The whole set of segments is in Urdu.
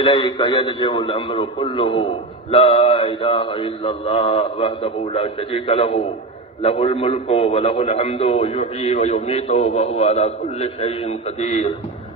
إليك يرجع الأمر كله، لا إله إلا الله وحده لا شريك له، له الملك وله الحمد، يحيي ويميت وهو على كل شيء قدير.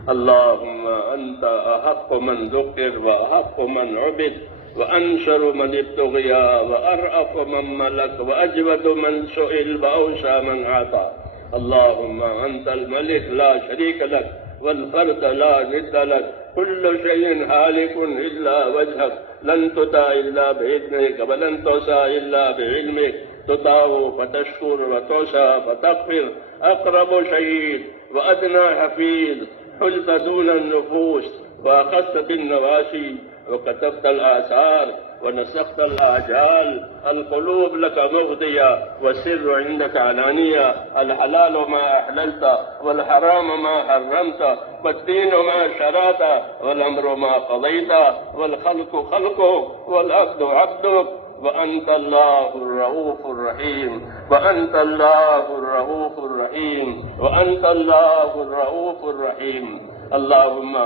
اللهم أنت أحق من ذكر وأحق من عبد وأنشر من ابتغي وأرأف من ملك وأجود من سئل وأوسع من أعطى. اللهم أنت الملك لا شريك لك والفرد لا ند لك، كل شيء هالك إلا وجهك، لن تطاع إلا بإذنك ولن تعصى إلا بعلمك، تطاع فتشكر وتعصى فتغفر، أقرب شهيد وأدنى حفيظ، حلت دون النفوس وأخذت بالنواسي وكتبت الآثار ونسخت الآجال. القلوب لك مغضية والسر عندك علانية، الحلال ما أحللت والحرام ما حرمت، والدين ما شرعت والأمر ما قضيت، والخلق خلقك والعبد عبدك، وأنت الله الرؤوف الرحيم، وأنت الله الرؤوف الرحيم، وأنت الله الرؤوف الرحيم. اللهم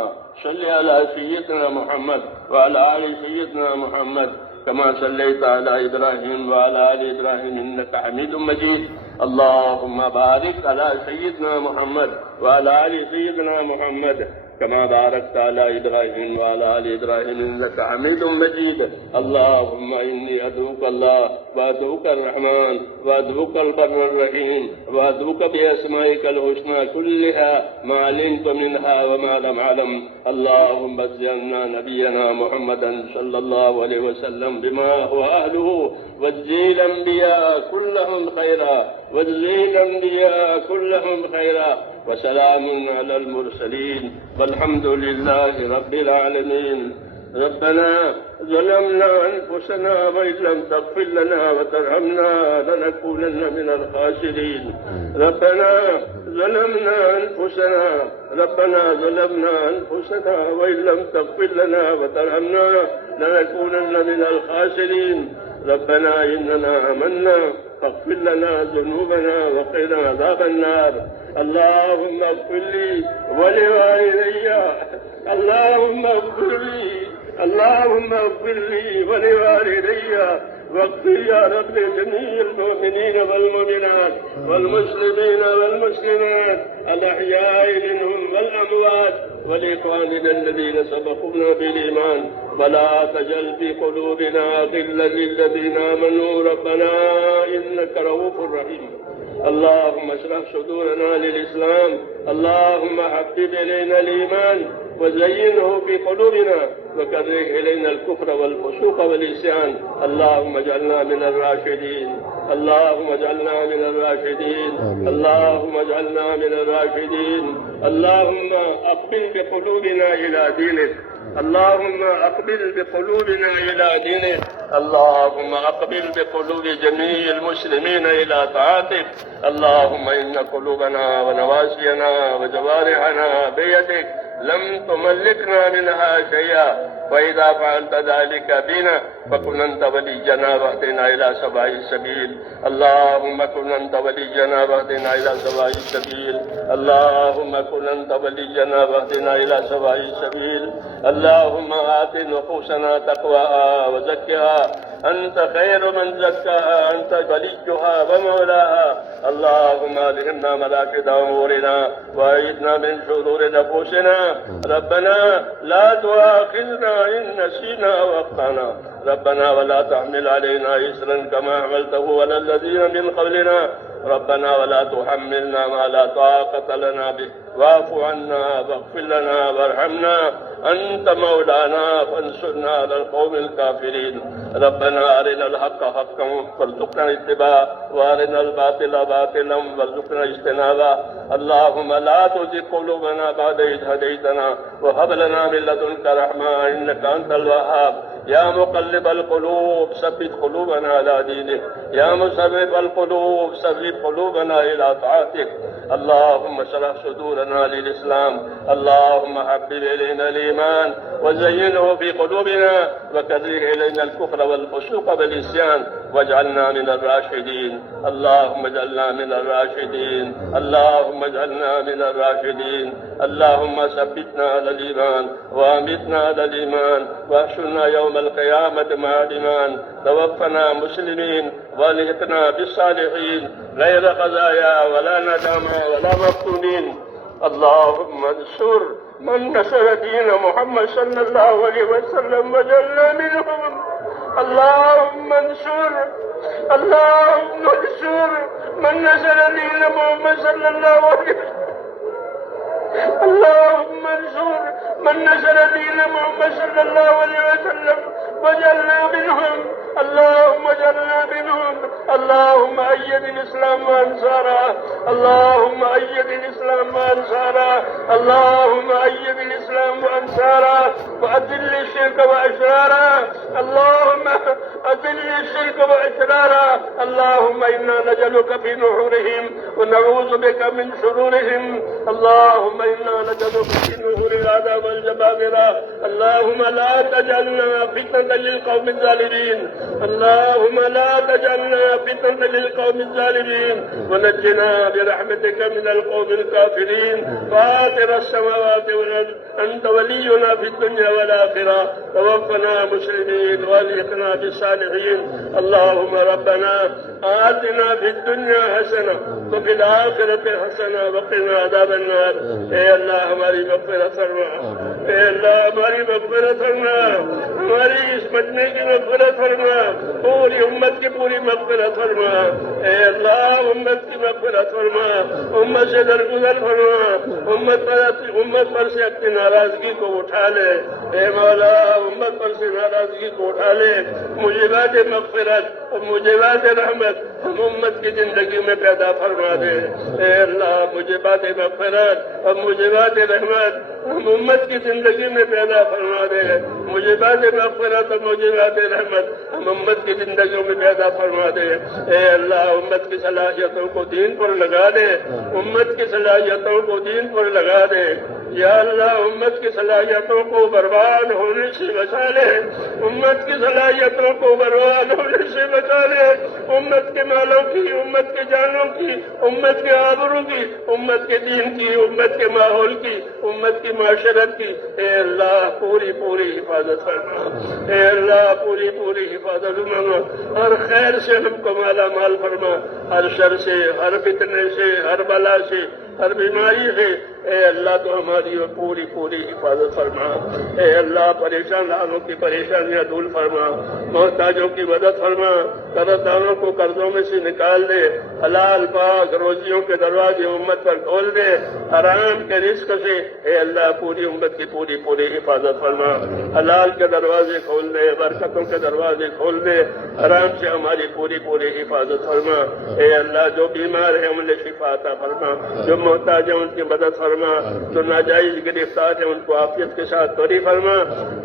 صل على سيدنا محمد وعلى آل سيدنا محمد كما صليت على إبراهيم وعلى آل إبراهيم إنك حميد مجيد. اللهم بارك على سيدنا محمد وعلى آل سيدنا محمد كما باركت على إبراهيم وعلى آل إبراهيم إنك حميد مجيد. اللهم إني أدعوك الله وأدعوك الرحمن وأدعوك البر الرحيم وأدعوك بأسمائك الحسنى كلها ما علمت منها وما لم أعلم. اللهم اجعلنا نبينا محمدا صلى الله عليه وسلم بما هو أهله، واجزي الأنبياء كلهم خيرا، واجزي الأنبياء كلهم خيرا، وسلام على المرسلين والحمد لله رب العالمين. ربنا ظلمنا أنفسنا وإن لم تغفر لنا وترحمنا لنكونن من الخاسرين. ربنا ظلمنا أنفسنا، ربنا ظلمنا أنفسنا وإن لم تغفر لنا وترحمنا لنكونن من الخاسرين. ربنا إننا آمنا فاغفر لنا ذنوبنا وقنا عذاب النار. اللهم اغفر لي ولوالدي، اللهم اغفر لي، اللهم اغفر لي ولوالدي، واغفر يا رب جميع المؤمنين والمؤمنات والمسلمين والمسلمات الأحياء منهم والأموات، ولإخواننا الذين سبقونا بالإيمان، ولا تجعل في قلوبنا غلا للذين آمنوا ربنا إنك رؤوف رحيم. اللهم اشرح صدورنا للإسلام، اللهم حبب إلينا الإيمان وزينه في قلوبنا، وكره إلينا الكفر والفسوق والعصيان. اللهم اجعلنا من الراشدين، اللهم اجعلنا من الراشدين، اللهم اجعلنا من الراشدين. اللهم أقبل بقلوبنا إلى دينك، اللهم أقبل بقلوبنا إلى دينك، اللهم أقبل بقلوب جميع المسلمين إلى طاعتك. اللهم إن قلوبنا ونواسينا وجوارحنا بيدك، لم تملكنا منها شيئا، فإذا فعلت ذلك بنا فكن أنت ولينا واهدنا إلى سواء السبيل. اللهم كن أنت ولينا واهدنا إلى سواء السبيل، اللهم كن أنت ولينا واهدنا إلى سواء السبيل. اللهم آت نفوسنا تقواها وزكها، أنت خير من زكاها، أنت وليها ومولاها. اللهم ألهمنا مراكد أمورنا وأعذنا من شرور نفوسنا. ربنا لا تؤاخذنا إن نسينا وأخطأنا، ربنا ولا تحمل علينا إصرا كما حملته على الذين من قبلنا، ربنا ولا تحملنا ما لا طاقة لنا به، واعف عنا واغفر لنا وارحمنا، أنت مولانا فانصرنا على القوم الكافرين. ربنا أرنا الحق حقا وارزقنا اتباعه، وأرنا الباطل باطلا وارزقنا اجتنابه. اللهم لا تزغ قلوبنا بعد إذ هديتنا، وهب لنا من لدنك رحمة إنك أنت الوهاب. يا مقلب القلوب ثبت قلوبنا على دينك، يا مصرف القلوب ثبت قلوبنا إلى طاعتك. اللهم اشرح صدورنا للإسلام، اللهم حبب إلينا الإيمان وزينه في قلوبنا وكره إلينا الكفر والفسوق والعصيان واجعلنا من الراشدين. اللهم اجعلنا من الراشدين، اللهم اجعلنا من الراشدين. اللهم ثبتنا على الإيمان وأمتنا على الإيمان واحشرنا يوم القيامة مع الإيمان. توفنا مسلمين والحقنا بالصالحين غير خزايا ولا ندامى ولا مفتونين. اللهم انصر من نصر دين محمد صلى الله عليه وسلم وجعلنا منهم. اللهم انصر من نصر دين محمد صلى الله عليه وسلم. اللهم انصر من نصر دين محمد صلى الله عليه وسلم وجعلنا منهم. اللهم اجعلنا منهم. اللهم أيد الإسلام وأنصاره، اللهم أيد الإسلام وأنصاره، اللهم أيد الإسلام وأنصاره وأذل الشرك وأشراره. اللهم أذل الشرك وأشراره. اللهم إنا نجعلك في نحورهم ونعوذ بك من شرورهم. اللهم إنا نجعلك في نحور العذاب والجبابرة. اللهم لا تجعلنا فتنة للقوم الظالمين. اللهم لا تجعلنا فتنة للقوم الظالمين ونجنا برحمتك من القوم الكافرين. فاطر السماوات والأرض أنت ولينا في الدنيا والآخرة. توفنا مسلمين والحقنا بالصالحين. اللهم ربنا آتنا في الدنيا حسنة وفي الآخرة حسنة وقنا عذاب النار. اے اللہ ہماری مغفرت فرما، اے اللہ ہماری مغفرت فرما، ہماری اس مجمع کی مغفرت فرما، پوری امت کی پوری مغفرت فرما. اے اللہ امت کی مغفرت فرما، امت سے درگزر فرما، امت پر سے اپنی ناراضگی کو اٹھا لے. اے مولا امت پر سے ناراضگی کو اٹھا لے. موجبات مغفرت اور موجبات رحمت ہم امت کی زندگی میں پیدا فرما دے. اے اللہ موجبات مغفرت اور موجبات رحمت ہم امت کی زندگی میں پیدا فرما دے. موجبات مغفرت اور موجبات رحمت ہم امت کی زندگیوں میں پیدا فرما دے. اے اللہ امت کی صلاحیتوں کو دین پر لگا دے، امت کی صلاحیتوں کو دین پر لگا دے. یا اللہ امت کی صلاحیتوں کو برباد ہونے سے بچا لے، امت کی صلاحیتوں کو برباد ہونے سے بچا لے. امت کے مالوں کی، امت کے جانوں کی، امت کے آبرو کی، امت کے دین کی، امت کے ماحول کی، امت کی معاشرت کی اے اللہ پوری حفاظت فرما. اے اللہ پوری حفاظت فرما. ہر خیر سے ہم کو مالا مال فرما، ہر شر سے، ہر فتنے سے، ہر بلا سے، ہر بیماری سے اے اللہ تو ہماری پوری حفاظت فرما. اے اللہ پریشان حالوں کی پریشانیاں دور فرما، محتاجوں کی مدد فرما، قرض داروں کو قرضوں میں سے نکال دے. حلال پاک روزیوں کے دروازے امت پر کھول دے. حرام کے رزق سے اے اللہ پوری امت کی پوری حفاظت فرما. حلال کے دروازے کھول دے، برکتوں کے دروازے کھول دے. حرام سے ہماری پوری حفاظت فرما. اے اللہ جو بیمار ہیں انہیں شفا عطا فرما، جو محتاج ہیں ان کی مدد فرما، جو ناجائز گرفتار ہیں ان کو عافیت کے ساتھ بری فرما.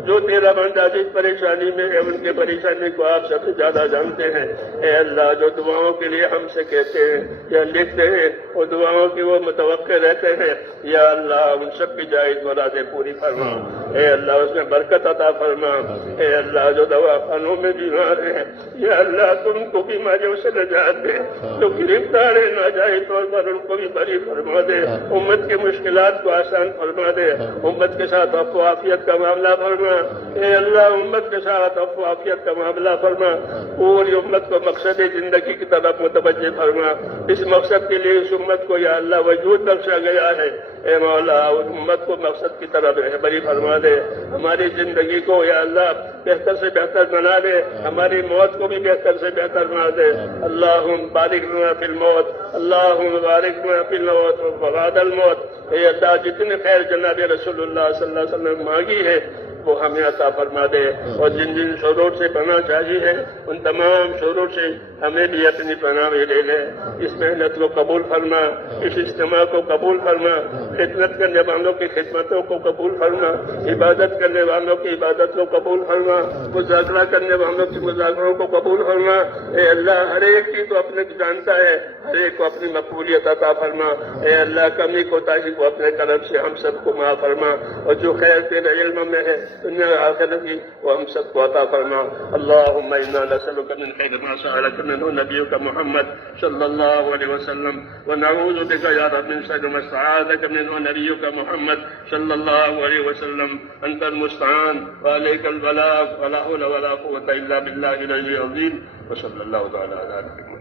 جو تیرا بندہ جس پریشانی میں ہے ان کی پریشانی کو آپ سب سے زیادہ جانتے ہیں. اے اللہ جو دعاؤں کے لیے ہم سے کہتے ہیں یا لکھتے ہیں وہ دعاؤں کی وہ متوقع رہتے ہیں، یا اللہ ان سب کی جائز مرادیں پوری فرما. اے اللہ اس میں برکت عطا فرما. اے اللہ جو دوا خانوں میں بیمار ہیں یا اللہ تم کو بیماریوں سے نجات دے. جو گرفتار ہے ناجائز طور پر ان کو بھی بری فرما دے. امت کی مشکلات کو آسان فرما دے. امت کے ساتھ عفو و عافیت کا معاملہ فرما. اے اللہ امت کے ساتھ عفو و عافیت کا معاملہ فرما. پوری امت کو مقصد زندگی کی طرف متوجہ فرما. اس مقصد کے لیے اس امت کو یا اللہ وجود بخشا گیا ہے. اے مولا اس امت کو مقصد کی طرف رہبری فرما دے. ہماری زندگی کو یا اللہ بہتر سے بہتر بنا دے. ہماری موت کو بھی بہتر سے بہتر بنا دے. اللہم بارک لنا فی الموت، اللہم بارک لنا فی الموت وبعد الموت. اے اللہ جتنے خیر جناب رسول اللہ صلی اللہ علیہ وسلم مانگی ہے وہ ہمیں عطا فرما دے، اور جن جن شرور سے پناہ چاہیے ہے ان تمام شرور سے ہمیں بھی اپنی پناہ میں لے لے۔ اس محنت کو قبول فرما، اس اجتماع کو قبول فرما، خدمت کرنے والوں کی خدمتوں کو قبول فرما، عبادت کرنے والوں کی عبادت کو قبول فرما، مذاکرہ کرنے والوں کی مذاکروں کو قبول فرما۔ اے اللہ، ہر ایک کی تو اپنے جانتا ہے، ہر ایک کو اپنی مقبولیت عطا فرما۔ اے اللہ، کمی کوتاہی کو اپنے کرم سے ہم سب کو معاف فرما، اور جو خیر تیرے علم میں ہے دنیا آخرت کی وہ ہم سب کو عطا فرما۔ اللہم انا نسألک من خیر ما سألک منہ نبیک محمد صلی اللہ علیہ وسلم، ونعوذ بک یا رب من شر ما استعاذک منہ نبیک محمد صلی اللہ علیہ وسلم۔ انت المستعان وعلیک البلاغ، ولا حول ولا قوة الا باللہ العلی العظیم، وصلی اللہ تعالی علی محمد۔